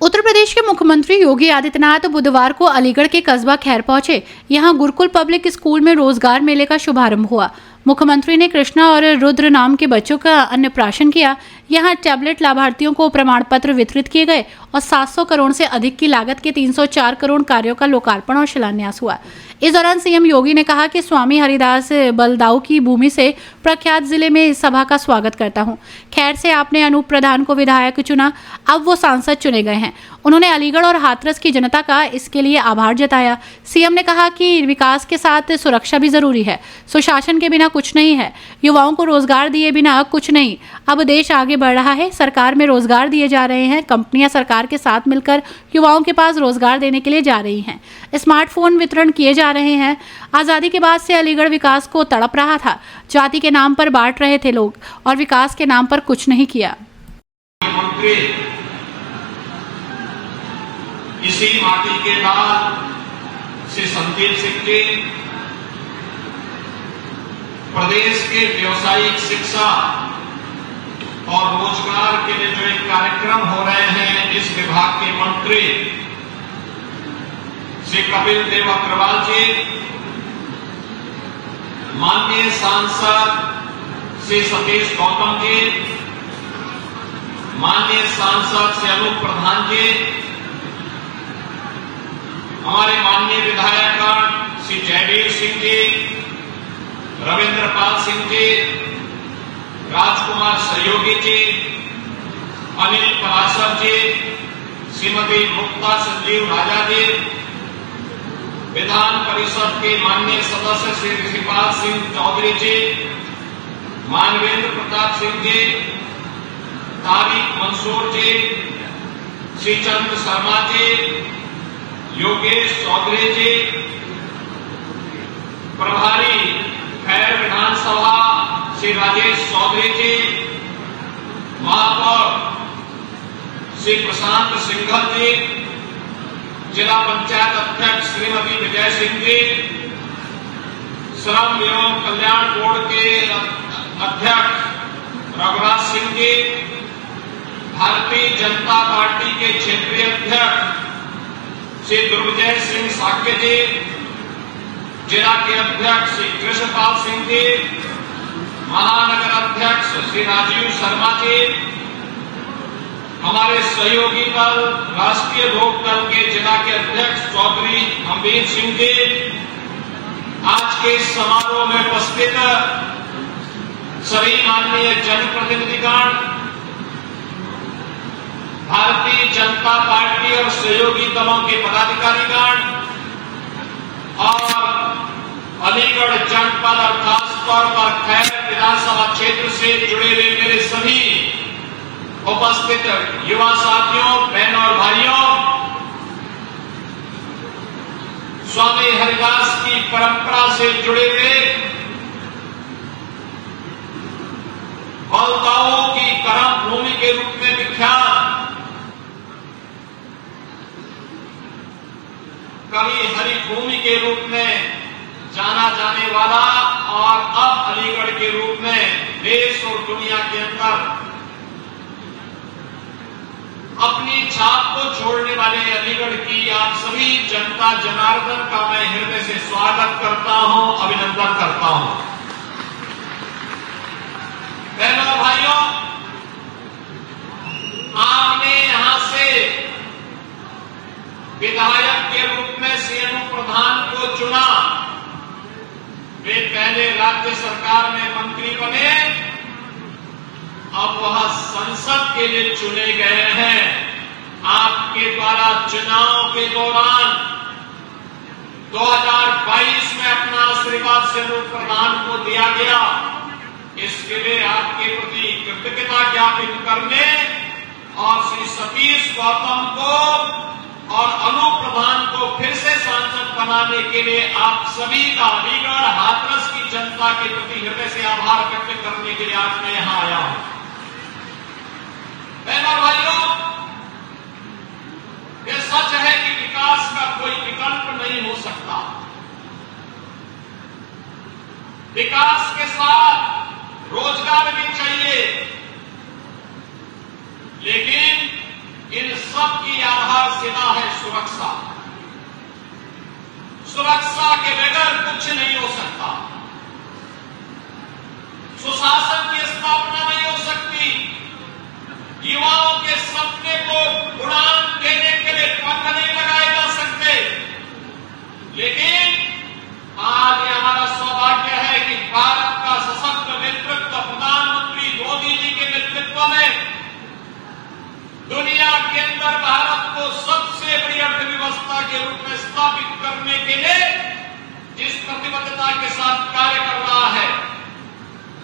उत्तर प्रदेश के मुख्यमंत्री योगी आदित्यनाथ बुधवार को अलीगढ़ के कस्बा खैर पहुंचे। यहां गुरुकुल पब्लिक स्कूल में रोजगार मेले का शुभारंभ हुआ। मुख्यमंत्री ने कृष्णा और रुद्र नाम के बच्चों का अन्नप्राशन किया। यहां टैबलेट लाभार्थियों को प्रमाण पत्र वितरित किए गए और 700 करोड़ से अधिक की लागत के 304 करोड़ कार्यों का लोकार्पण और शिलान्यास हुआ। इस दौरान सीएम योगी ने कहा कि स्वामी हरिदास बलदाऊ की भूमि से प्रख्यात जिले में इस सभा का स्वागत करता हूं। खैर से आपने अनूप प्रधान को विधायक चुना, अब वो सांसद चुने गए हैं। उन्होंने अलीगढ़ और हाथरस की जनता का इसके लिए आभार जताया। सीएम ने कहा कि विकास के साथ सुरक्षा भी जरूरी है। सुशासन के बिना कुछ नहीं है। युवाओं को रोजगार दिए बिना कुछ नहीं। अब देश आगे बढ़ रहा है। सरकार में रोजगार दिए जा रहे हैं। कंपनियां सरकार के साथ मिलकर युवाओं के पास रोजगार देने के लिए जा रही हैं। स्मार्टफोन वितरण किए जा रहे हैं। आजादी के बाद से अलीगढ़ विकास को तड़प रहा था। जाति के नाम पर बांट रहे थे लोग और विकास के नाम पर कुछ नहीं किया। इसी माटी के लाल से संदीप सिंह जी प्रदेश के व्यावसायिक शिक्षा और रोजगार के लिए जो एक कार्यक्रम हो रहे हैं, इस विभाग के मंत्री श्री कपिल देव अग्रवाल जी, माननीय सांसद श्री सतीश गौतम जी, माननीय सांसद श्री अनूप प्रधान जी, हमारे माननीय विधायक श्री जयवीर सिंह जी, रविंद्र पाल सिंह जी, राजकुमार सहयोगी जी, अनिल पराशर जी, श्रीमती मुक्ता संजीव राजा जी, विधान परिषद के माननीय सदस्य श्री ऋषिपाल सिंह चौधरी जी, मानवेंद्र प्रताप सिंह जी, तारिक मंसूर जी, श्रीचंद्र शर्मा जी, योगेश चौधरी जी, प्रभारी खैर विधानसभा श्री राजेश चौधरी जी, महापौर श्री प्रशांत सिंघल जी, जिला पंचायत अध्यक्ष श्रीमती विजय सिंह जी, श्रम एवं कल्याण बोर्ड के अध्यक्ष रघुराज सिंह जी, भारतीय जनता पार्टी के क्षेत्रीय अध्यक्ष श्री दुर्विजय सिंह साक्य जी, जिला के अध्यक्ष श्री कृष्णपाल सिंह जी, महानगर अध्यक्ष श्री राजीव शर्मा जी, हमारे सहयोगी दल राष्ट्रीय लोक दल के जिला के अध्यक्ष चौधरी अमरीत सिंह जी, आज के इस समारोह में उपस्थित सभी माननीय जनप्रतिनिधिगण, भारतीय जनता पार्टी और सहयोगी दलों के पदाधिकारीगण और अलीगढ़ जनपद और खासतौर पर खैर विधानसभा क्षेत्र से जुड़े हुए मेरे सभी उपस्थित युवा साथियों, बहनों और भाइयों, स्वामी हरिदास की परंपरा से जुड़े हुए बलदाऊ की कर्म भूमि के रूप में विख्यात कवि हरिभूमि के रूप में जाना जाने वाला और अब अलीगढ़ के रूप में देश और दुनिया के अंदर अपनी छाप को छोड़ने वाले अलीगढ़ की आप सभी जनता जनार्दन का मैं हृदय से स्वागत करता हूं, अभिनंदन करता हूं। बहनों और भाइयों, आपने यहां से विधायक के रूप में श्री अनूप प्रधान को चुना। वे पहले राज्य सरकार में मंत्री बने, अब वह संसद के लिए चुने गए हैं। आपके द्वारा चुनाव के दौरान 2022 में अपना आशीर्वाद श्री अनूप प्रधान को दिया गया। इसके लिए आपके प्रति कृतज्ञता ज्ञापित करने और श्री सतीश गौतम को और अनूप प्रधान को फिर से सांसद बनाने के लिए आप सभी का अलीगढ़ हाथरस की जनता के प्रति हृदय से आभार व्यक्त करने के लिए आज मैं यहां आया हूं। बहनों और भाइयों, यह सच है कि विकास का कोई विकल्प नहीं हो सकता। विकास के साथ रोजगार भी चाहिए, लेकिन इन सबकी आधारशिला है सुरक्षा। सुरक्षा के बगैर कुछ नहीं हो सकता। सुशासन की स्थापना नहीं हो सकती। युवाओं के सपने को उड़ान देने के लिए पंख नहीं लगाए जा सकते। लेकिन आज हमारा सौभाग्य है कि भारत का सशक्त नेतृत्व प्रधानमंत्री मोदी जी के नेतृत्व में दुनिया के अंदर भारत को सबसे बड़ी अर्थव्यवस्था के रूप में स्थापित करने के लिए जिस प्रतिबद्धता के साथ कार्य कर रहा है,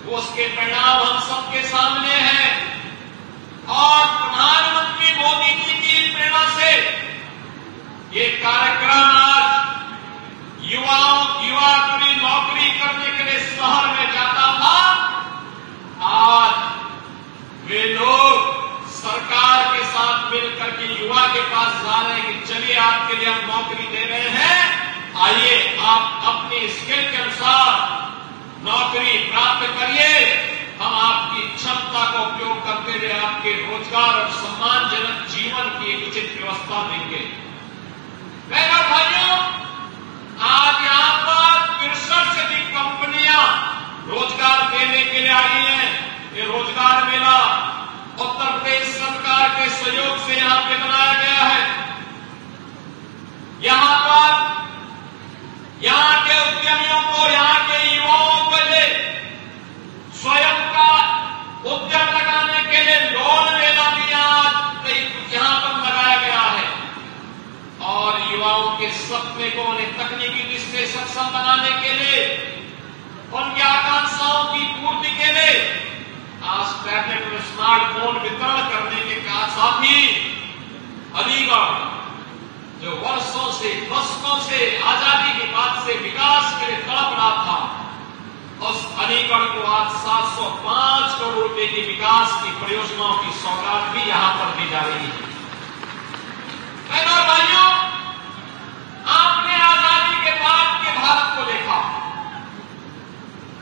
वो उसके परिणाम हम सबके सामने हैं। और प्रधानमंत्री मोदी जी की प्रेरणा से ये कार्यक्रम आज युवा कभी नौकरी करने के लिए शहर में जाता था, आज वे लोग सरकार के साथ मिलकर के युवा के पास जा रहे हैं कि चलिए आपके लिए हम नौकरी दे रहे हैं, आइए आप अपनी स्किल के अनुसार नौकरी प्राप्त करिए, हम आपकी क्षमता का उपयोग करते हुए आपके रोजगार और सम्मानजनक जीवन की एक उचित व्यवस्था देंगे। बहनों और भाइयों, आज यहां पर 63 से अधिक कंपनियां रोजगार देने के लिए आई हैं। ये रोजगार मेला उत्तर प्रदेश सरकार के सहयोग से यहां पे बनाया गया है। यहां पर यहां के उद्यमियों को, यहां के युवाओं को ले स्वयं का उद्यम लगाने के लिए लोन मेला भी आज यहां पर लगाया गया है। और युवाओं के सपने को उन्हें तकनीकी दृष्टि से सक्षम बनाने के लिए, उनकी आकांक्षाओं की पूर्ति के लिए आज टैबलेट और स्मार्टफोन वितरण करने के साथ ही अलीगढ़ जो वर्षों से, दशकों से आजादी के बाद से विकास के लिए तड़प रहा था, उस अलीगढ़ को आज 705 करोड़ रुपए की विकास की परियोजनाओं की सौगात भी यहां पर दी जा रही है। बहनों और भाइयों, आपने आजादी के बाद के भारत को देखा,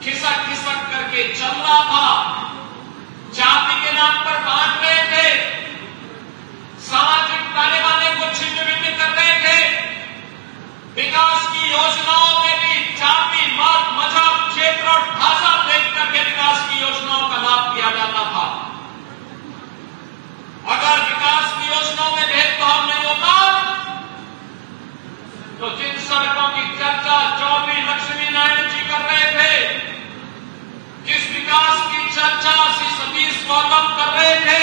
खिसक खिसक करके चल रहा था, जाति के नाम पर बांट रहे थे, सामाजिक ताने बाने को छिन्न भिन्न कर रहे थे, विकास की योजनाओं में भी जाति, मत, मजहब, क्षेत्र और भाषा देख करके विकास की योजनाओं का लाभ दिया जाता था। अगर विकास की योजनाओं में भेदभाव नहीं होता तो जिन सड़कों की चर्चा चौधरी लक्ष्मी नारायण जी कर रहे थे, जिस विकास की चर्चा श्री सतीश गौतम कर रहे थे,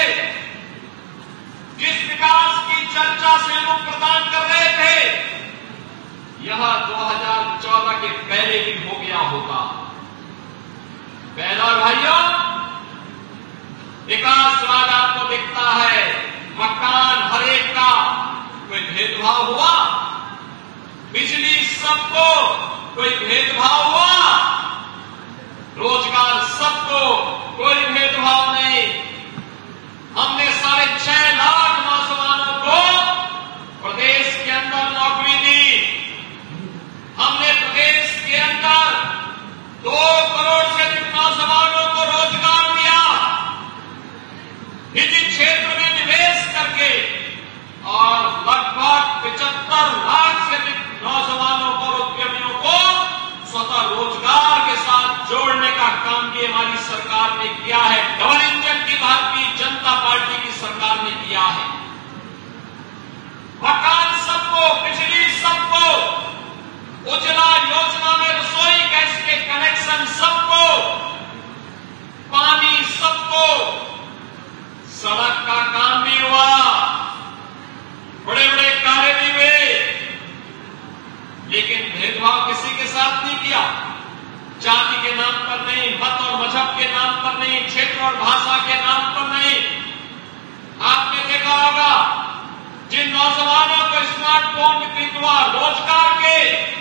जिस विकास की चर्चा से लोग प्रदान कर रहे थे, यह 2014 के पहले भी हो गया होगा। बहनों और भाइयों, विकासवाद आपको दिखता है, मकान हर एक का, कोई भेदभाव हुआ, बिजली सबको, कोई भेदभाव हुआ, रोजगार सबको, कोई भेदभाव नहीं। हमने 6.5 लाख नौजवानों को प्रदेश के अंदर नौकरी दी। हमने प्रदेश के अंदर 2 करोड़ से अधिक नौजवानों को रोजगार दिया, निजी क्षेत्र में निवेश करके, और लगभग 75 लाख से अधिक नौजवानों को, उद्यमियों को स्वतः रोजगार के साथ जोड़ने का काम भी हमारी सरकार ने किया है। डबल इंजन की भारतीय जनता पार्टी की सरकार ने किया है। मकान सबको, बिजली सबको, उज्ज्वला योजना में रसोई गैस के कनेक्शन सबको, पानी सबको, सड़क का काम भी हुआ, बड़े बड़े कार्य भी हुए, लेकिन भेदभाव किसी के साथ नहीं किया। जाति के नाम पर नहीं, मत और मजहब के नाम पर नहीं, क्षेत्र और भाषा के नाम पर नहीं। आपने देखा होगा, जिन नौजवानों को स्मार्टफोन वितरित हुआ, रोजगार के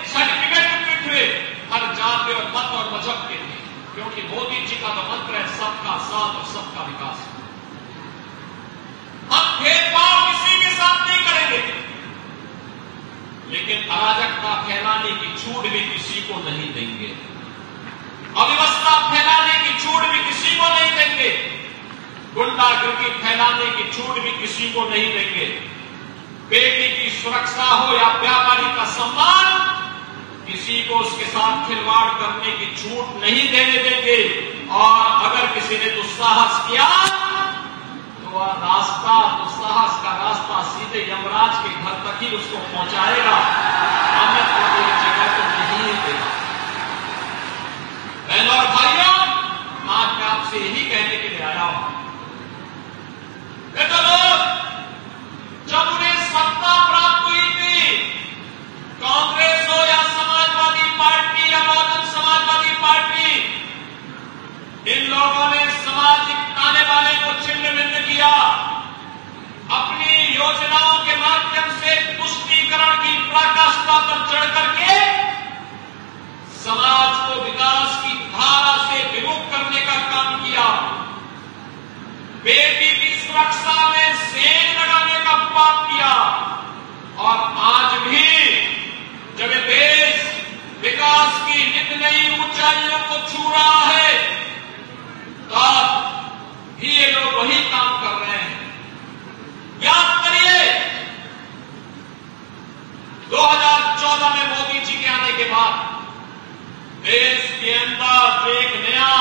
सर्टिफिकेट वितरित हुए, हर जाति और मत और मजहब के थे, क्योंकि मोदी जी का तो मंत्र है सबका साथ और सबका विकास। हम भेदभाव किसी के साथ नहीं करेंगे, लेकिन अराजकता फैलाने की छूट भी किसी को नहीं देंगे, अव्यवस्था फैलाने की छूट भी किसी को नहीं देंगे, गुंडागर्दी फैलाने की छूट भी किसी को नहीं देंगे। बेटी की सुरक्षा हो या व्यापारी का सम्मान, किसी को उसके साथ खिलवाड़ करने की छूट नहीं देने देंगे। और अगर किसी ने दुस्साहस किया तो वह रास्ता, दुस्साहस का रास्ता सीधे यमराज के घर तक ही उसको पहुंचाएगा, हमें तो कोई जगह तो नहीं देगा। बहनों और भाइयों, आज मैं आपसे यही कहने के लिए आया हूं, तो लोग जब उन्हें सत्ता प्राप्त हुई थी, कांग्रेस हो या समाजवादी पार्टी या बहुजन समाजवादी पार्टी, इन लोगों ने सामाजिक ताने बाने को छिन्न भिन्न किया। अपनी योजनाओं के माध्यम से तुष्टीकरण की पराकाष्ठा पर चढ़ करके समाज को विकास की धारा से विमुख करने का काम किया। बेटी की सुरक्षा में सेंध लगाने का पाप किया। और आज भी जब देश विकास की नित नई ऊंचाइयों को छू रहा है, तब भी ये लोग वही काम कर रहे हैं। याद करिए, 2014 में मोदी जी के आने के बाद देश के अंदर जो एक नया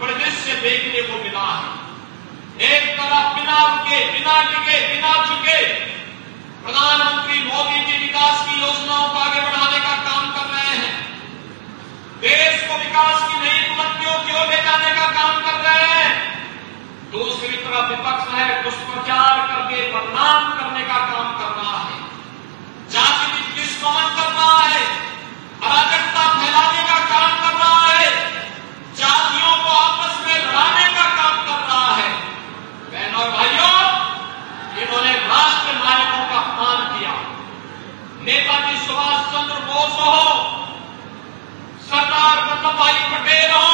परिदृश्य देखने को मिला है। एक तरफ बिना रुके, बिना टिके, बिना झुके प्रधानमंत्री मोदी जी विकास की योजनाओं को आगे बढ़ाने का काम कर रहे हैं। देश को विकास की नई बुलंदियों की ओर ले जाने का काम कर रहे हैं। दूसरी तरफ विपक्ष है, दुष्प्रचार करके बदनाम करने का काम कर रहा है, जाति दुष्कर्म कर रहा है, अराजकता फैलाने का काम कर रहा है, जातियों को आपस में लड़ाने का काम कर रहा है। बहनों और भाइयों, इन्होंने राष्ट्र नायकों का अपमान किया। नेताजी सुभाष चंद्र बोस हो, सरदार वल्लभ भाई पटेल हो,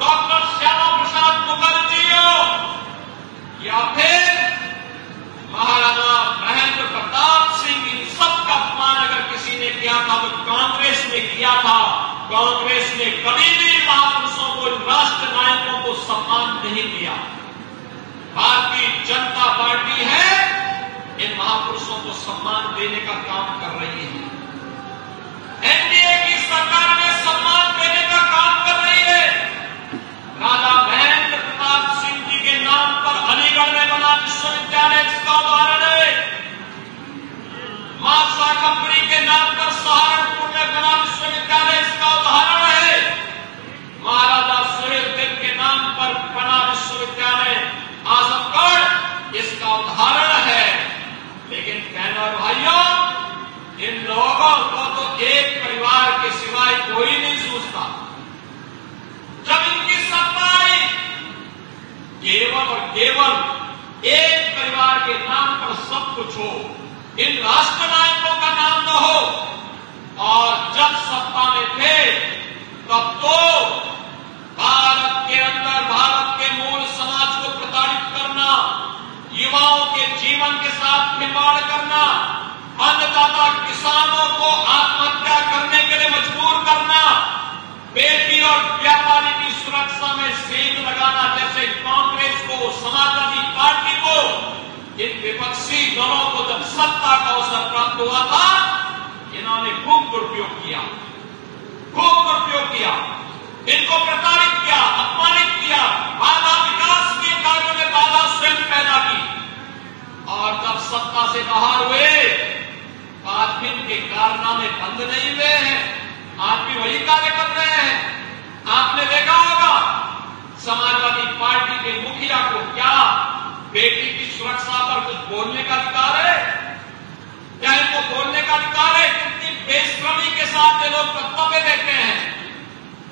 डॉक्टर श्यामा प्रसाद मुखर्जी हो, या फिर महाराजा महेंद्र प्रताप सिंह, इन सबका अपमान अगर किसी ने किया था तो कांग्रेस ने किया था। कांग्रेस ने कभी भी महापुरुषों को, राष्ट्र नायकों को सम्मान नहीं दिया। भारतीय जनता पार्टी है, इन महापुरुषों को सम्मान देने का काम कर रही है। एनडीए की सरकार ने सम्मान देने का काम कर रही है। राजा महेंद्र प्रताप सिंह जी के नाम पर अलीगढ़ में बना विश्वविद्यालय इसका उदाहरण है। मां शाकंभरी के नाम पर सहारनपुर में बना विश्वविद्यालय इसका उदाहरण है। महाराजा सुहेलदेव के नाम पर बना विश्वविद्यालय आजमगढ़ इसका उदाहरण है। लेकिन बहनों और भाइयों, इन लोगों को तो एक परिवार के सिवाय कोई नहीं सूझता। जब इनकी सत्ता आई, केवल और केवल एक परिवार के नाम पर सब कुछ हो, इन राष्ट्र नायकों का नाम न हो। और जब सत्ता में थे तब तो भारत के अंदर भारत के मूल समाज को प्रताड़ित करना, युवाओं के जीवन के साथ खिलवाड़ करना, अन्नदाता किसानों को आत्महत्या करने के लिए मजबूर करना, बेटी और व्यापारी की सुरक्षा में सेंध लगाना, जैसे कांग्रेस को, समाजवादी पार्टी को, इन विपक्षी दलों को जब सत्ता का अवसर प्राप्त हुआ था, इन्होंने खूब दुरुपयोग किया, खूब दुरुपयोग किया, इनको प्रताड़ित किया, अपमानित किया, बाधा, विकास के कार्यों में बाधा स्वयं पैदा की। और जब सत्ता से बाहर हुए, आज भी उनके कारनामे बंद नहीं हुए हैं, आज भी वही कार्य कर रहे हैं। आपने देखा होगा, समाजवादी पार्टी के मुखिया को क्या बेटी की सुरक्षा पर कुछ बोलने का अधिकार है? क्या इनको बोलने का अधिकार है? कितनी बेशर्मी के साथ ये लोग वक्तव्य देते हैं।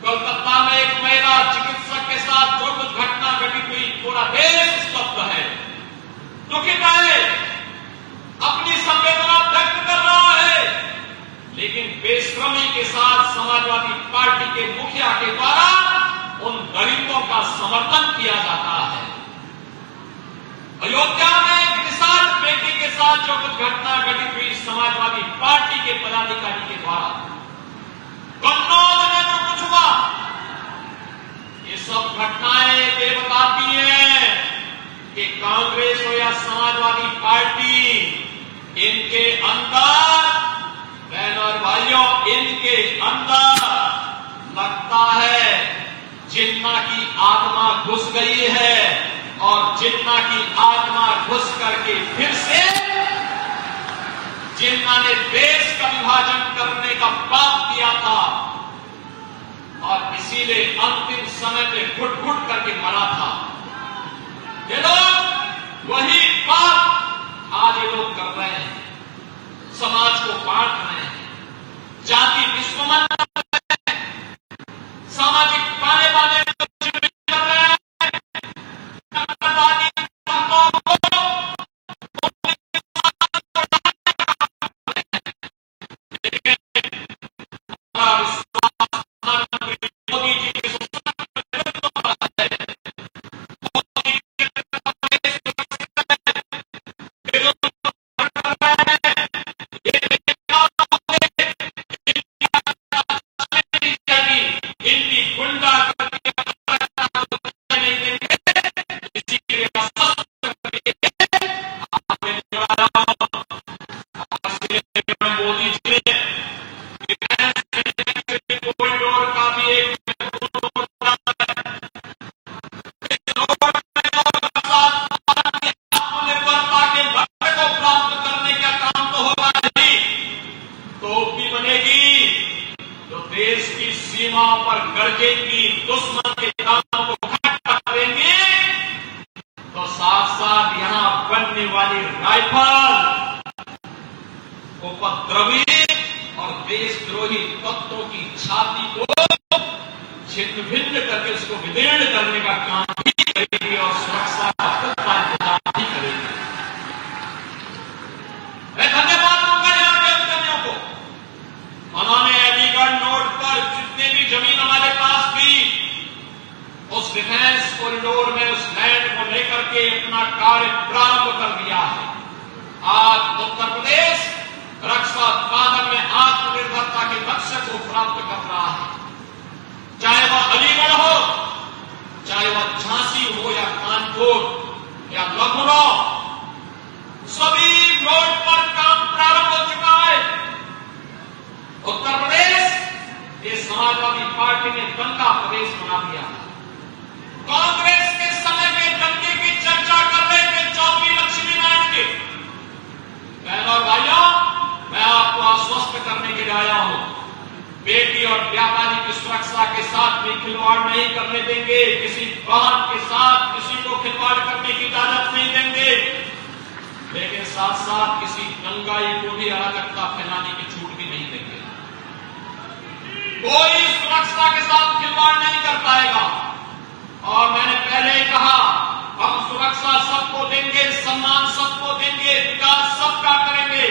कोलकाता में एक महिला चिकित्सक के साथ जो कुछ घटना घटित हुई, पूरा देश स्तब्ध है, दुखित है, अपनी संवेदना व्यक्त कर रहा है। लेकिन बेशर्मी के साथ समाजवादी पार्टी के मुखिया के द्वारा उन गरीबों का समर्थन किया जाता है। अयोध्या में एक किसान बेटी के साथ जो कुछ घटना घटित हुई समाजवादी पार्टी के पदाधिकारी के द्वारा, कन्नौज में जो कुछ हुआ, ये सब घटनाएं ये बताती हैं कि कांग्रेस हो या समाजवादी पार्टी, इनके अंदर, बहनों और भाइयों, इनके अंदर लगता है जिन्ना की आत्मा घुस गई है, और जिन्ना की आत्मा घुस करके फिर से जिन्ना ने देश का विभाजन करने का पाप किया था, और इसीलिए अंतिम समय पे घुट घुट करके मरा था। ये लोग वही पाप आज ये लोग कर रहे हैं, समाज को बांट रहे हैं, जाति दुश्मन सामाजिक पाने पाने कर रहे हैं, मोदी जी के इनकी गुंडा नहीं देंगे, इसी के लिए मोदी जी ने कॉरिडोर का भी एक आत्मनिर्भरता के लक्ष्य को प्राप्त करने का काम तो होगा ही, तो भी बनेगी जो देश की सीमाओं पर गरजेंगी, दुश्मन के कामों को खत्म करेंगे, तो साथ साथ यहां बनने वाली राइफल उपद्रवी और देशद्रोही तत्वों की छाती को छिन्न भिन्न करके उसको विदीर्ण करने का काम भी करेगी, और सुरक्षा का पुख्ता इंतजाम भी करेगी। मैं धन्यवाद दूंगा यहाँ के उद्यमियों को, उन्होंने अलीगढ़ नोड पर जितने भी जमीन हमारे पास थी, उस डिफेंस कॉरिडोर में उस लैंड को लेकर के अपना कार्य प्रारंभ कर दिया है। आज उत्तर प्रदेश रक्षा उत्पादन में आत्मनिर्भरता के लक्ष्य को प्राप्त कर रहा है, चाहे वह अलीगढ़ हो, चाहे वह झांसी हो या कानपुर या लखनऊ, सभी रोड पर काम प्रारंभ हो चुका है। उत्तर प्रदेश ये समाजवादी पार्टी ने दंगा प्रदेश बना दिया। कांग्रेस के समय के दंगे की चर्चा कर रहे थे चौधरी लक्ष्मी नारायण के। बहनों और भाइयों, मैं आपको आश्वस्त करने के लिए आया हूं, बेटी और व्यापारी की सुरक्षा के साथ भी खिलवाड़ नहीं करने देंगे, किसी वाहन के साथ किसी को खिलवाड़ करने की इजाजत नहीं देंगे, लेकिन साथ साथ किसी दंगाई को भी अराजकता फैलाने की छूट भी नहीं देंगे। कोई सुरक्षा के साथ खिलवाड़ नहीं कर पाएगा, और मैंने पहले ही कहा, हम सुरक्षा सबको देंगे, सम्मान सबको देंगे, विकास सबका करेंगे,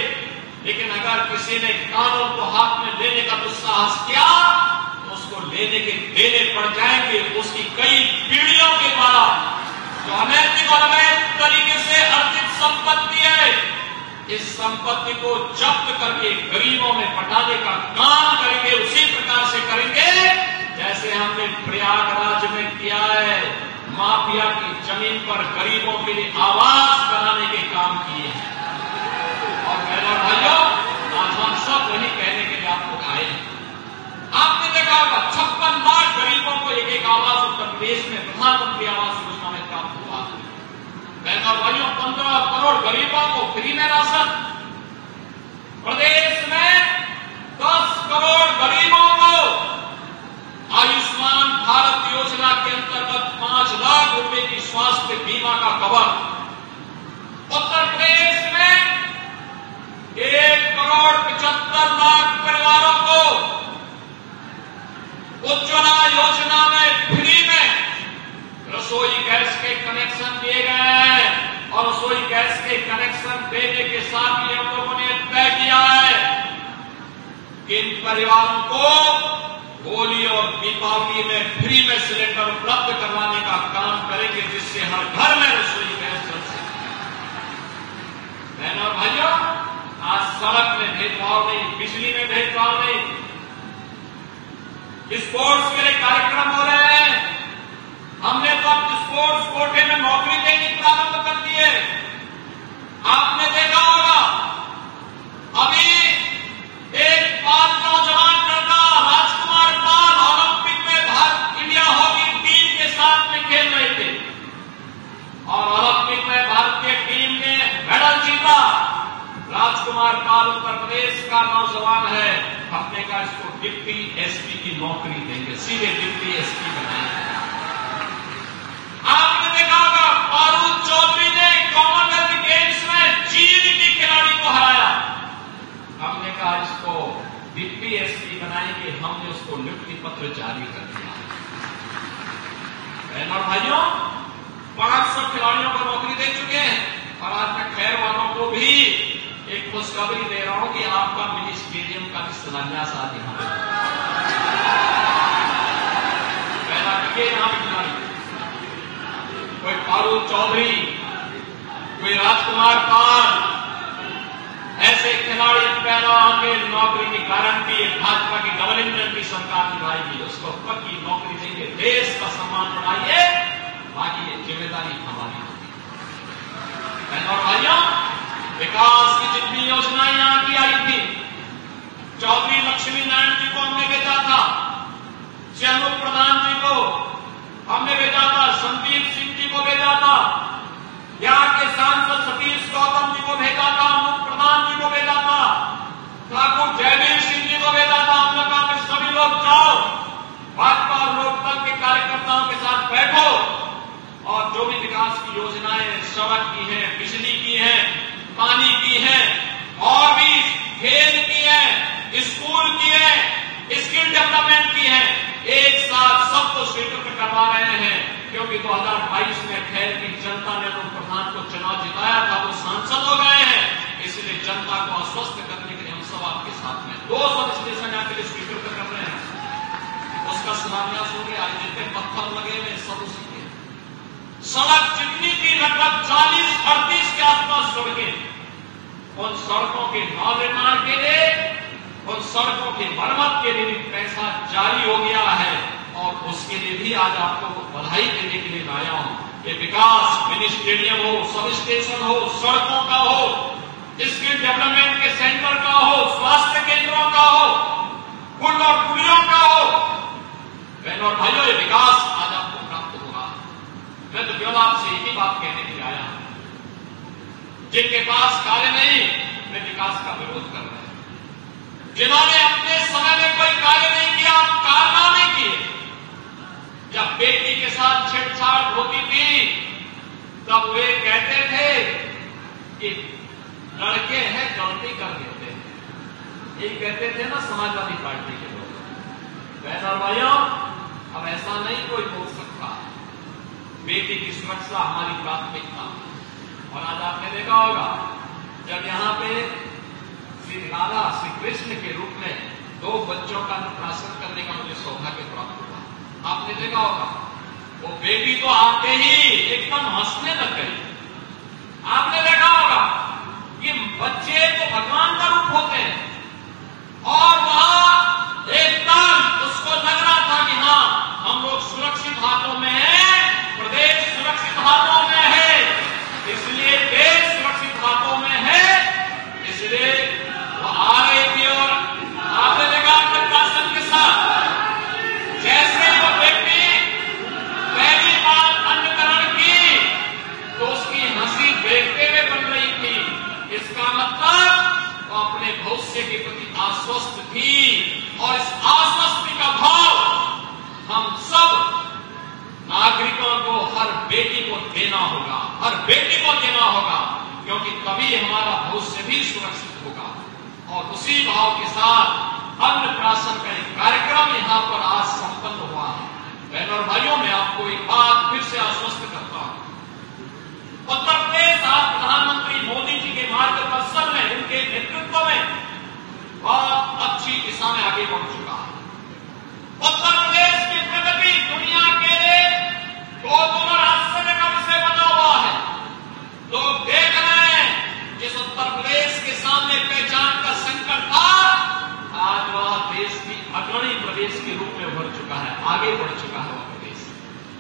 लेकिन अगर किसी ने कानून को हाथ में लेने का दुस्साहस किया तो उसको लेने के देने पड़ जाएंगे। उसकी कई पीढ़ियों के द्वारा जो अनैतिक और अवैध तरीके से अर्जित संपत्ति है, इस संपत्ति को जब्त करके गरीबों में बंटाने का काम करेंगे। उसी प्रकार से करेंगे जैसे हमने प्रयागराज में किया है, माफिया की जमीन पर गरीबों के लिए आवास बनाने के काम किए हैं। और बहनों और भाइयों, आज हम सब वही कहने के लिए आपको आए हैं। आपने देखा होगा 56 लाख गरीबों को एक एक आवास उत्तर प्रदेश में प्रधानमंत्री आवास योजना में काम हुआ। बहनों और भाइयों, 15 करोड़ गरीबों को फ्री में राशन, प्रदेश में 10 करोड़ गरीबों को आयुष्मान भारत योजना के अंतर्गत 5 लाख रुपए की स्वास्थ्य बीमा का कवर, उत्तर प्रदेश में 1,75,00,000 परिवारों को उज्ज्वला योजना में फ्री में रसोई गैस के कनेक्शन दिए गए हैं, और रसोई गैस के कनेक्शन देने के साथ ही हम लोगों ने तय किया है कि इन परिवारों को होली और दीपावली में फ्री में सिलेंडर उपलब्ध करवाने का काम करेंगे, जिससे हर घर में रसोई गैस चल सके। बहनों और भाइयों, आज सड़क में भेदभाव नहीं, बिजली में भेदभाव नहीं, स्पोर्ट्स के लिए कार्यक्रम हो रहे हैं। हमने तो अब स्पोर्ट्स कोटे में नौकरी देनी प्रारंभ कर दी है। आपने देखा होगा राजकुमार पाल उत्तर प्रदेश का नौजवान है, हमने कहा इसको डिप्टी एसपी की नौकरी देंगे, सीधे डिप्टी एसपी बनाएंगे। आपने देखा होगा पारुल चौधरी ने कॉमनवेल्थ गेम्स में चीन की खिलाड़ी को हराया, हमने कहा इसको डिप्टी एसपी बनाएंगे, हमने उसको नियुक्ति पत्र जारी कर दिया। बहनों और भाइयों, 500 खिलाड़ियों को नौकरी दे चुके हैं और आज मैं खैर वालों को भी एक खुशखबरी दे रहा हूं कि आपका मिनी स्टेडियम का भी शिलान्यास आज यहां पहला टिके यहां पे खिलाड़ी, कोई पारुल चौधरी, कोई राजकुमार पाल, ऐसे खिलाड़ी पैदा होंगे, नौकरी की गारंटी भाजपा की डबल इंजन की सरकार निभाएगी, उसको पक्की नौकरी देंगे, देश का सम्मान बढ़ाइए, बाकी ये जिम्मेदारी हमारी होगी। बहनों और भाइयों, विकास की जितनी योजनाएं यहां की आई थी, चौधरी लक्ष्मी नारायण जी को हमने भेजा था, चैनु प्रधान जी को हमने भेजा था, संदीप सिंह जी को भेजा था, यहां के सांसद सतीश गौतम जी को भेजा था, मुख प्रधान जी को भेजा था, ठाकुर जयवीर सिंह जी को भेजा था। हमने कहा कि सभी लोग जाओ, भाजपा और लोकदल के कार्यकर्ताओं के साथ बैठो और जो भी विकास की योजनाएं सड़क की हैं, बिजली की हैं, पानी की हैं और भी खेल की हैं, स्कूल की है, स्किल डेवलपमेंट की है, एक साथ सबको स्वीकृत करवा रहे हैं, क्योंकि 2022 में खैर की जनता ने तो प्रधान को चुनाव जिताया था, वो सांसद हो गए हैं, इसलिए जनता को आश्वस्त करने के लिए हम सब आपके साथ में 2 सब स्टेशन आपके लिए स्वीकृत कर रहे हैं, उसका शिलान्यास हो गया, जितने पत्थर लगे हुए सब उसी के, सड़क जितनी भी लगभग 40-38 के आसपास सड़कें, उन सड़कों के नवनिर्माण के लिए, उन सड़कों की मरम्मत के लिए भी पैसा जारी हो गया है और उसके लिए भी आज आपको बधाई देने के लिए लाया हूं। ये विकास मिनी स्टेडियम हो, सब स्टेशन हो, सड़कों का हो, स्किल डेवलपमेंट के सेंटर का हो, स्वास्थ्य केंद्रों का हो, पुल और पुलियों का हो, बहनों और भाइयों, ये विकास आज आपको प्राप्त होगा। मैं तो केवल आपसे यही बात कहने के लिए आया हूं, जिनके पास कार्य नहीं वे विकास का विरोध कर रहे हैं, जिन्होंने अपने समय में कोई कार्य नहीं किया, कारनामे किए, जब बेटी के साथ छेड़छाड़ होती थी तब वे कहते थे कि लड़के हैं गलती कर देते हैं, यही कहते थे ना समाजवादी पार्टी के लोग। बहनों और भाइयों, अब ऐसा नहीं कोई बोल सकता, बेटी की सुरक्षा हमारी प्राथमिकता। और आज आपने देखा होगा जब यहां पे श्री राधा श्री कृष्ण के रूप में 2 बच्चों का अन्नप्राशन करने का मुझे सौभाग्य प्राप्त हुआ, आपने देखा होगा वो बेटी तो आते ही एकदम हंसने लग गई। आपने देखा होगा कि बच्चे तो भगवान का रूप होते हैं और वहां एकदम उसको लग रहा था कि हाँ हम लोग सुरक्षित हाथों में हैं, प्रदेश सुरक्षित हाथों में है, इसलिए देश सुरक्षित हाथों में है, इसलिए वो आ रही थी और आपने देखा अन्नप्राशन के साथ जैसे वो बेटी पहली बार अन्न ग्रहण की तो उसकी हंसी देखते हुए बन रही थी, इसका मतलब वो अपने भविष्य के प्रति आश्वस्त थी और इस आश्वस्ति का भाव हम सब नागरिकों को, हर बेटी को देना होगा, हर बेटी को देना होगा, क्योंकि तभी हमारा भविष्य भी सुरक्षित होगा। और उसी भाव के साथ अन्नप्राशन का एक कार्यक्रम यहां पर आज संपन्न हुआ है। बहनों और भाइयों, मैं आपको एक बात फिर से आश्वस्त करता हूं, उत्तर प्रदेश आज प्रधानमंत्री मोदी जी के मार्गदर्शन में, उनके नेतृत्व में बहुत अच्छी दिशा में आगे बढ़ चुका है। उत्तर प्रदेश की प्रगति दुनिया के दोनों आश्चर्य का विषय बना हुआ है। लोग देख रहे हैं जिस उत्तर प्रदेश के सामने पहचान का संकट था, आज वह देश की अग्रणी प्रदेश के रूप में उभर चुका है, आगे बढ़ चुका है वह प्रदेश।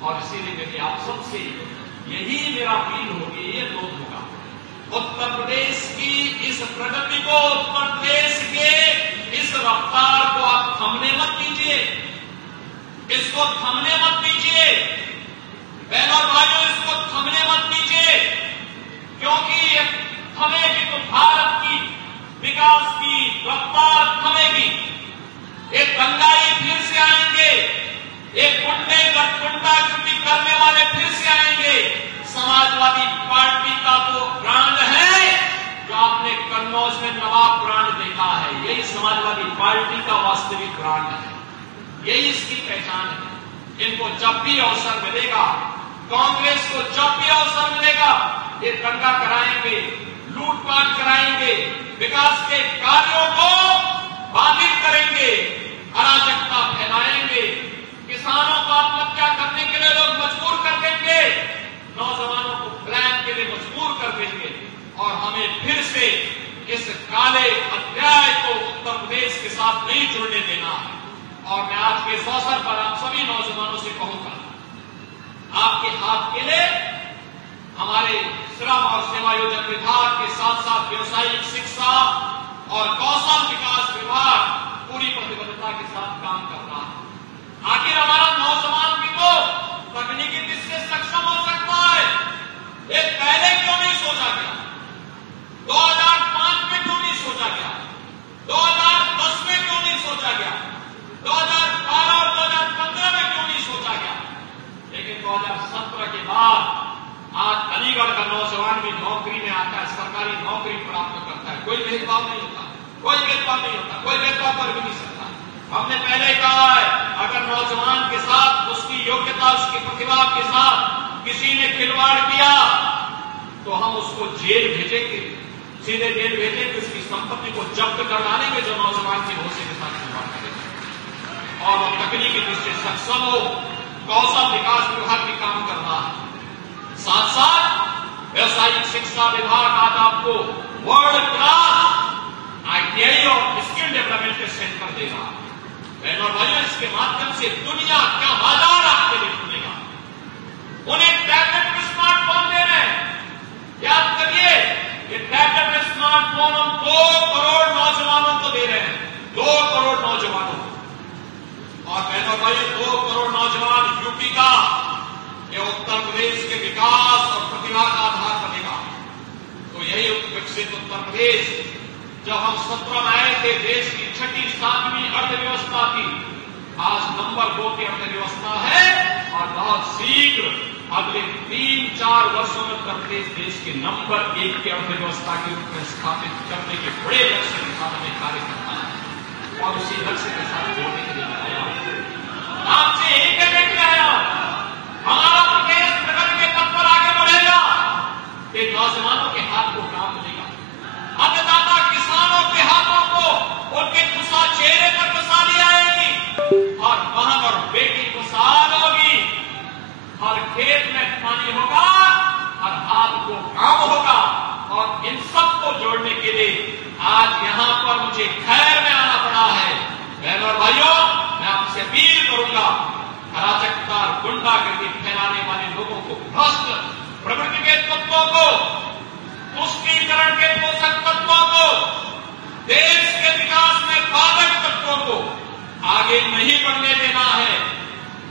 और इसीलिए मेरी आप सबसे यही मेरा अपील होगी, ये अनुरोध होगा, उत्तर प्रदेश की इस प्रगति को, उत्तर प्रदेश के इस रफ्तार को आप थमने मत दीजिए, इसको थमने मत दीजिए। बहनों और भाइयों, इसको थमने मत दीजिए, क्योंकि थमेगी तो भारत की यही इसकी पहचान है। इनको जब भी अवसर मिलेगा, कांग्रेस को जब भी अवसर मिलेगा, ये दंगा कराएंगे, लूटपाट कराएंगे, विकास के कार्यों को बाधित करेंगे, अराजकता फैलाएंगे, किसानों को आत्महत्या करने के लिए लोग मजबूर कर देंगे, नौजवानों को ब्लैक के लिए मजबूर कर देंगे और हमें फिर से इस काले अध्याय को उत्तर प्रदेश के साथ नहीं जुड़ने देना है। और मैं आज के इस अवसर पर आप सभी नौजवानों से कहूंगा, आपके हाथ के लिए हमारे श्रम और सेवायोजन विभाग के साथ साथ व्यवसायिक शिक्षा और कौशल विकास विभाग पूरी प्रतिबद्धता के साथ काम कर रहा है। आखिर हमारा नौजवान भी तो तकनीकी दृष्टि से सक्षम हो सकता है। ये पहले क्यों नहीं सोचा गया? 2005 में क्यों नहीं सोचा गया? 2010 में क्यों नहीं सोचा गया? 2012 और 2015 में क्यों नहीं सोचा गया? लेकिन 2017 के बाद आज अलीगढ़ का नौजवान भी नौकरी में आता है, सरकारी नौकरी प्राप्त करता है। कोई भेदभाव नहीं होता, कोई भेदभाव नहीं होता, कोई भेदभाव कर भी नहीं सकता। हमने पहले कहा है, अगर नौजवान के साथ उसकी योग्यता, उसकी प्रतिभा के साथ किसी ने खिलवाड़ किया तो हम उसको जेल भेजेंगे, सीधे जेल भेजेंगे, उसकी संपत्ति को जब्त कर डालेंगे जो नौजवान के भरोसे के साथ खिलवाड़ करेगा। और वो तकनीकी दृष्टि से सक्षम हो, कौशल विकास विभाग भी काम कर रहा है। साथ साथ व्यवसायिक शिक्षा विभाग आज आपको वर्ल्ड क्लास आईटीआई और स्किल डेवलपमेंट के सेंटर देगा। बहनों और भाइयों, इसके माध्यम से दुनिया का बाजार आपके लिए खुलेगा। उन्हें टैबलेट में स्मार्टफोन दे रहे हैं, याद करिए, ये टैबलेट में स्मार्टफोन हम 2 करोड़ नौजवानों को दे रहे हैं, 2 करोड़ नौजवानों को। और बहनों और भाइयों, 2 करोड़ नौजवान यूपी का, ये उत्तर प्रदेश के विकास और प्रतिभा का आधार बनेगा। तो यही विकसित उत्तर प्रदेश, जब हम 17 में आए थे, देश की 6ठी 7वीं अर्थव्यवस्था थी, आज नंबर 2 की अर्थव्यवस्था है और बहुत शीघ्र अगले 3-4 वर्षों में उत्तर प्रदेश देश के नंबर 1 की अर्थव्यवस्था के रूप में स्थापित करने के बड़े लक्ष्य के साथ हमें कार्य करना है। और उसी लक्ष्य के साथ जोड़ने के लिए आया आपसे एक कहने के आया, हमारा प्रदेश प्रगति के पथ पर आगे बढ़ेगा, ये नौजवानों के हाथ को काम मिलेगा, अन्नदाता किसानों के हाथों को उनके खुशहाल चेहरे पर खुशहाली आएगी और बहन और बेटी खुशहाल होगी। हर खेत में पानी होगा, हर हाथ को काम होगा। और इन सबको जोड़ने के लिए आज यहां पर मुझे खैर में आना पड़ा है। बहनों और भाइयों, मैं आपसे अपील करूंगा, अराजकता और गुंडागर्दी फैलाने वाले लोगों को, भ्रष्ट प्रवृत्ति के तत्वों को, तुष्टीकरण के पोषक तत्वों को, देश के विकास में बाधक तत्वों को आगे नहीं बढ़ने देना है।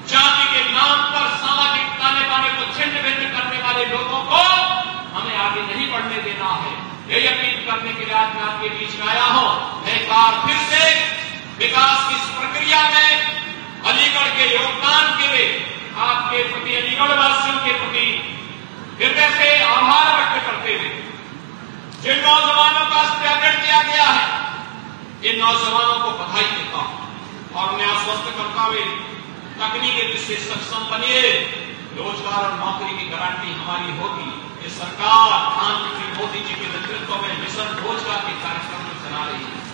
जाति के नाम पर सामाजिक ताने बाने को छिन्न भिन्न करने वाले लोगों को हमें आगे नहीं बढ़ने देना है। यही अपील करने के लिए आज मैं आपके बीच में आया हूं। एक बार फिर से विकास की इस प्रक्रिया में अलीगढ़ के योगदान के लिए आपके प्रति, अलीगढ़ वासियों के प्रति हृदय से आभार व्यक्त करते हुए, जिन नौजवानों का टैबलेट दिया गया है, इन नौजवानों को बधाई देता हूं और उन्हें आश्वस्त करता हुए, तकनीकी दृष्टि से सक्षम बनिए, रोजगार और नौकरी की गारंटी हमारी होगी। ये सरकार प्रधानमंत्री मोदी जी के नेतृत्व में मिशन रोजगार के कार्यक्रम को चला रही है।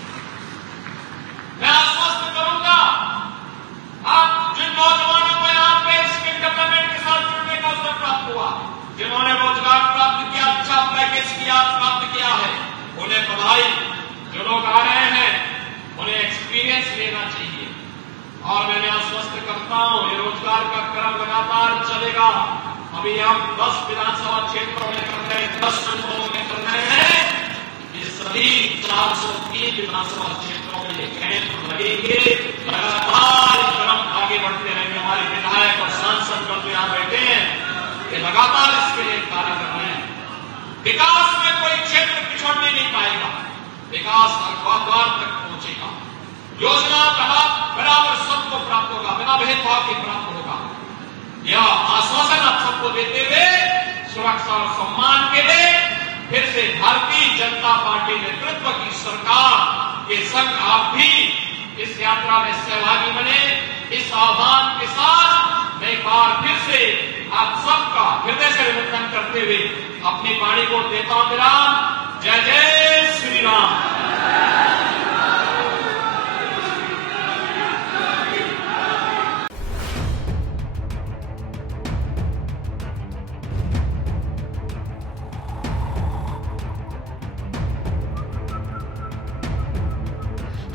मैं आश्वस्त करूंगा, आप जिन नौजवानों को यहाँ पे स्किल डेवलपमेंट के साथ जुड़ने का अवसर प्राप्त हुआ, जिन्होंने रोजगार प्राप्त किया, अच्छा पैकेज किया, प्राप्त किया है, उन्हें बधाई। जो लोग आ रहे हैं उन्हें एक्सपीरियंस लेना चाहिए। और मैंने आश्वस्त करता हूं, ये रोजगार का क्रम लगातार चलेगा। अभी हम 10 विधानसभा क्षेत्रों में कर रहे हैं, 10 जनपदों में कर रहे हैं। ये सभी 403 विधानसभा क्षेत्रों में ये कैंप लगेंगे। लगातार क्रम आगे बढ़ते रहेंगे। हमारे विधायक और सांसद जो यहाँ बैठे हैं, ये लगातार इसके लिए कार्य कर रहे हैं। विकास में कोई क्षेत्र पिछड़ने नहीं पाएगा, विकास हर द्वार तक पहुंचेगा। योजना का लाभ बराबर सबको प्राप्त होगा, बिना भेदभाव के प्राप्त होगा। यह आश्वासन आप सबको देते हुए सुरक्षा और सम्मान के लिए फिर से भारतीय जनता पार्टी नेतृत्व की सरकार के संग आप भी इस यात्रा में सहभागी बने, इस आह्वान के साथ मैं एक बार फिर से आप सबका हृदय से अभिनंदन करते हुए अपनी वाणी को देता हूं विराम। जय जय श्री राम।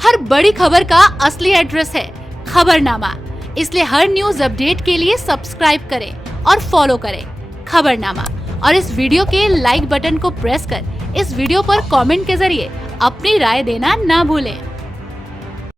हर बड़ी खबर का असली एड्रेस है खबरनामा, इसलिए हर न्यूज अपडेट के लिए सब्सक्राइब करें और फॉलो करें खबरनामा और इस वीडियो के लाइक बटन को प्रेस कर इस वीडियो पर कमेंट के जरिए अपनी राय देना ना भूलें।